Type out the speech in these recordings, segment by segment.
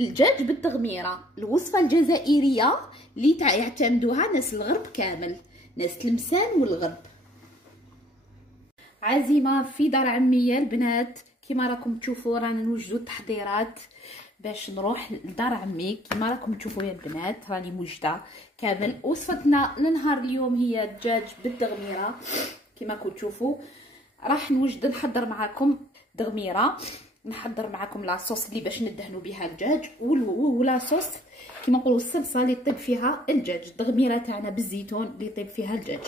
الدجاج بالتغميره، الوصفه الجزائريه اللي يعتمدوها ناس الغرب كامل، ناس تلمسان والغرب. عزيمه في دار عمية البنات، كيما راكم تشوفوا رانا نوجدوا التحضيرات باش نروح لدار عمي. كيما راكم تشوفوا يا البنات راني موجده كامل. وصفتنا لنهار اليوم هي الدجاج بالتغميره. كيما راكم تشوفوا راح نوجد نحضر معكم دغميره، نحضر معكم لاصوص اللي باش ندهنوا بها الدجاج، ولاصوص كيما نقولوا الصلصه اللي يطيب فيها الدجاج. الدغميره تاعنا بالزيتون اللي يطيب فيها الدجاج.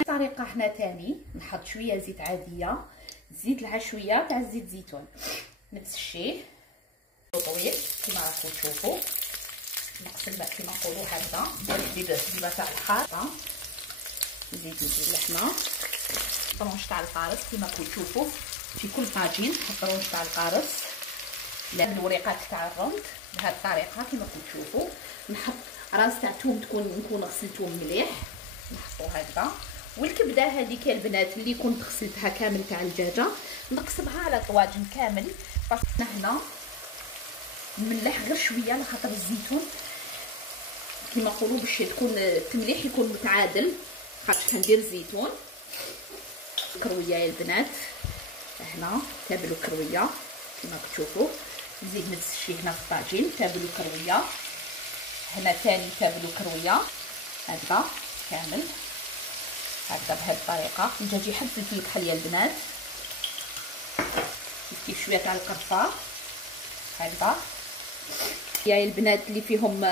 الطريقه حنا تاني نحط شويه زيت عاديه، زيت العشويه تاع زيت زيتون، نمسشيه طويل كيما راكم تشوفوا. نقص الماء كيما نقولوا هكذا، حبيبه تاع الحار. نزيد اللحمه، طرونش تاع القارص كيما راكم تشوفوا. في كل طاجين نحط طرونش تاع القارص، لا الوريقات تاع الرند بهذه الطريقه كيما راكم تشوفوا. نحط راس تاع توم، نكون غسلتوه مليح، نحطو هكذا. والكبده هذيك البنات اللي كنت غسلتها كامل تاع الدجاجه نقسمها على طواجن كامل. هنا نملح غير شويه على خاطر الزيتون كيما نقولوا باش تكون التمليح يكون متعادل، خاطر كندير الزيتون. كرويه يا البنات، هنا تابلو كرويه كيما تشوفوا. نزيد نمسشي هنا في الطاجين تابلو كرويه، هنا ثاني تابلو كرويه هكذا كامل هكذا بهذه الطريقه. الدجاج يحب الفلفل الكحل يا البنات، كيف شويه تاع القرفه هكذا يا البنات اللي فيهم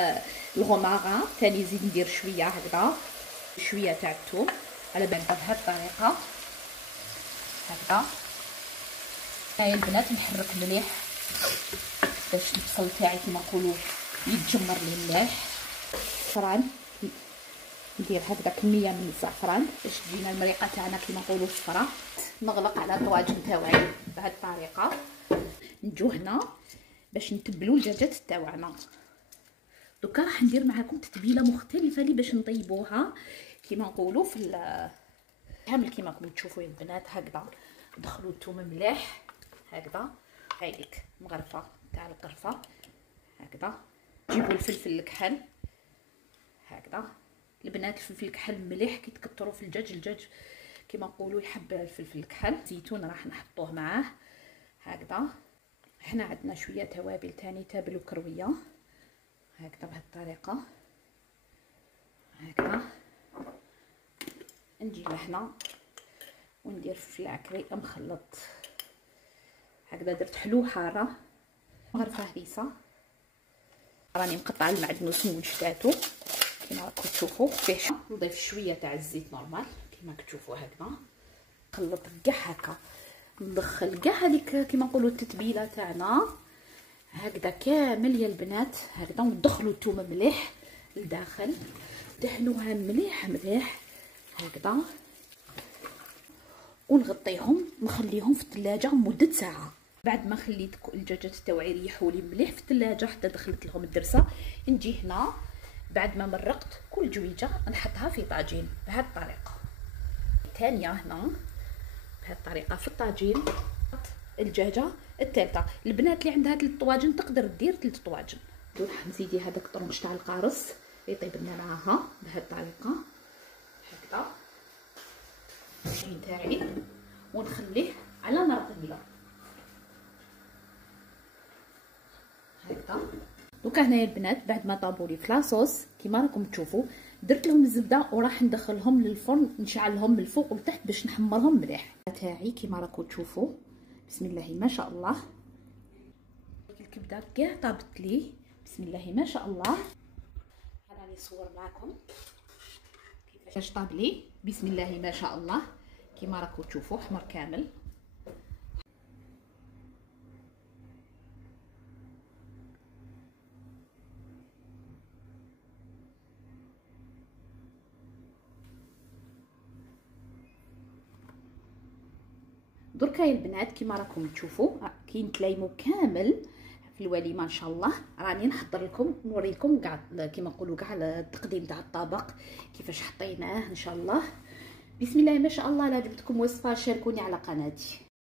الغماغه. ثاني نزيد ندير شويه هكذا، شويه تاع الثوم على بالك بهذه الطريقه هكذا. هاي البنات نحرك مليح باش البصل تاعي كيما نقولوا يتجمر لي مليح. الزعفران ندير هكذا كميه من الزعفران باش تجينا المريقه تاعنا كيما نقولوا صفرا. نغلق على الطواجن تاوعي بهذه الطريقه. نجو هنا باش نتبلوا الدجاجات تاوعنا. دوكا راح ندير معكم تتبيله مختلفه اللي باش نطيبوها كيما نقولوا في كامل كيما راكم تشوفوا يا البنات. هكذا ندخلوا الثوم مليح هكذا، هايليك مغرفه تاع القرفه هكذا. جيبوا الفلفل الكحل هكذا البنات، الفلفل الكحل مليح كي تكثروا في الدجاج كيما نقولوا يحب الفلفل الكحل. زيتون راح نحطوه معاه هكذا. هنا عندنا شويه توابل تاني، تابل وكرويه هكذا بهذه الطريقه هكذا. نجي لهنا وندير فلفل عكري مخلط هكذا، درت حلو حاره مغرفه هريسه. راني مقطعه المعدنوس موجداتو كيما راكم تشوفوا. فيه نضيف شويه تاع الزيت نورمال كيما تشوفوا هكذا. نخلط كاع هكا، ندخل كاع هذيك كيما نقولوا التتبيله تاعنا هكذا كامل يا البنات هكذا. وندخلوا الثوم مليح لداخل، دهنوها مليح مليح هكذا، ونغطيهم نخليهم في الثلاجه مده ساعه. بعد ما خليت الدجاجات تاوعي يريحوا لي مليح في الثلاجه حتى دخلت لهم الدرسه، نجي هنا بعد ما مرقت كل جويجه نحطها في طاجين بهذه الطريقه. الثانيه هنا بهذه الطريقه في الطاجين. الدجاجه الثالثه البنات اللي عندها 3 طواجن تقدر دير 3 طواجن. راح نزيدي هذاك الطرونش تاع القارص يطيب لنا معاها بهذه الطريقه هكذا الطاجين تاعي، ونخليه على نار قليله هكذا. دوكا هنايا البنات بعد ما طابوا لي في لاصوص كيما راكم تشوفوا درت لهم الزبده وراح ندخلهم للفرن، نشعلهم من الفوق والتحت باش نحمرهم مليح تاعي كيما راكم تشوفوا. بسم الله ما شاء الله الكبده كاع طابت لي بسم الله ما شاء الله. راني نصور معكم كيفاش طاب لي بسم الله ما شاء الله كيما راكم تشوفوا حمر كامل. دركا يا البنات كيما راكم تشوفوا كي نتلايموا كامل في الوليمه ان شاء الله راني نحضر لكم نوريكم كاع كيما نقولوا كاع التقديم تاع الطبق كيفاش حطيناه ان شاء الله. بسم الله ما شاء الله. لا عجبتكم وصفه شاركوني على قناتي.